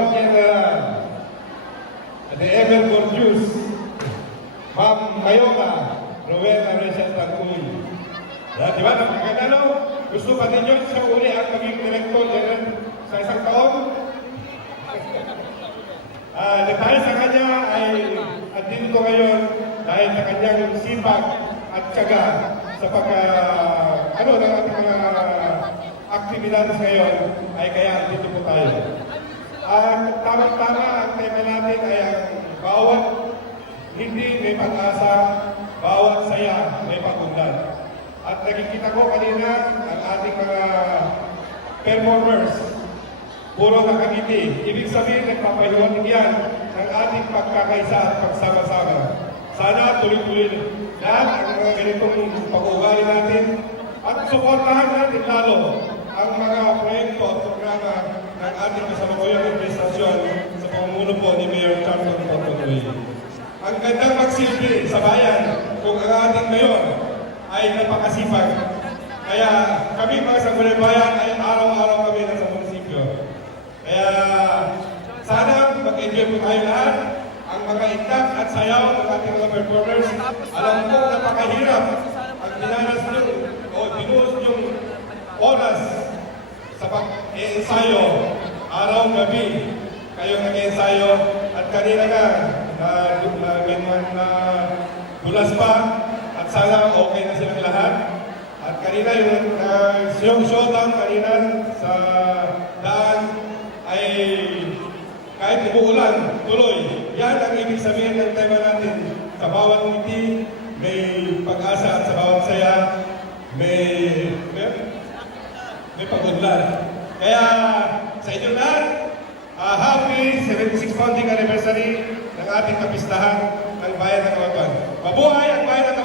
Director General at the ever-gorgeous Ma'am Mayoka Rowena Rachel Tancuy. Di ba, napakaganda, no? Gusto pa ninyo siya uli ang maging Director General sa isang taon? Dahil sa kanya ay andito ngayon dahil sa kanyang sipag at tiyaga sa ng ating mga aktibidades ngayon ay kaya andito po tayo. At tamang-tama ang tema natin ay ang bawat hindi may pag-asa, bawat saya may pag-unlad. At nakikita ko kanina ang ating mga performers, puro nakangiti. Ibig sabihin, nagpapahiwatig yan ng ating pagkakaisa at pagsama-sama. Sana tuloy-tuloy lahat ang mga ganitong pag-ugali natin at suportahan natin lalo ang mga proyekto at programa ng ating kasalukuyang administrasyon sa pamumuno po ni Mayor Charles Portonoy. Ang gandang magsilbi sa bayan kung ang ating mayor ay napakasipag. Kaya kami mga Sangguniang Bayan ay araw-araw kami nasa munisipyo. Kaya sana mag-enjoy po tayo lahat. Ang mga itak at sayaw ng ating mga performers, alam ko napakahirap ang dinanas nyo o binuhos yung oras sa pag-ensayo, araw-gabi kayo nag-ensayo at kanina nga dulas pa at sana okay na silang lahat. At kanina yung showdown kanina sa daan ay kahit umuulan, tuloy. Yan ang ibig sabihin ng tema natin. Sa bawat ngiti, may pag-asa at sa bawat saya, may pag-unlad. Kaya sa inyo lahat, happy 76th founding anniversary ng ating kapistahan ng Bayan ng Kabanatuan. Mabuhay ang Bayan ng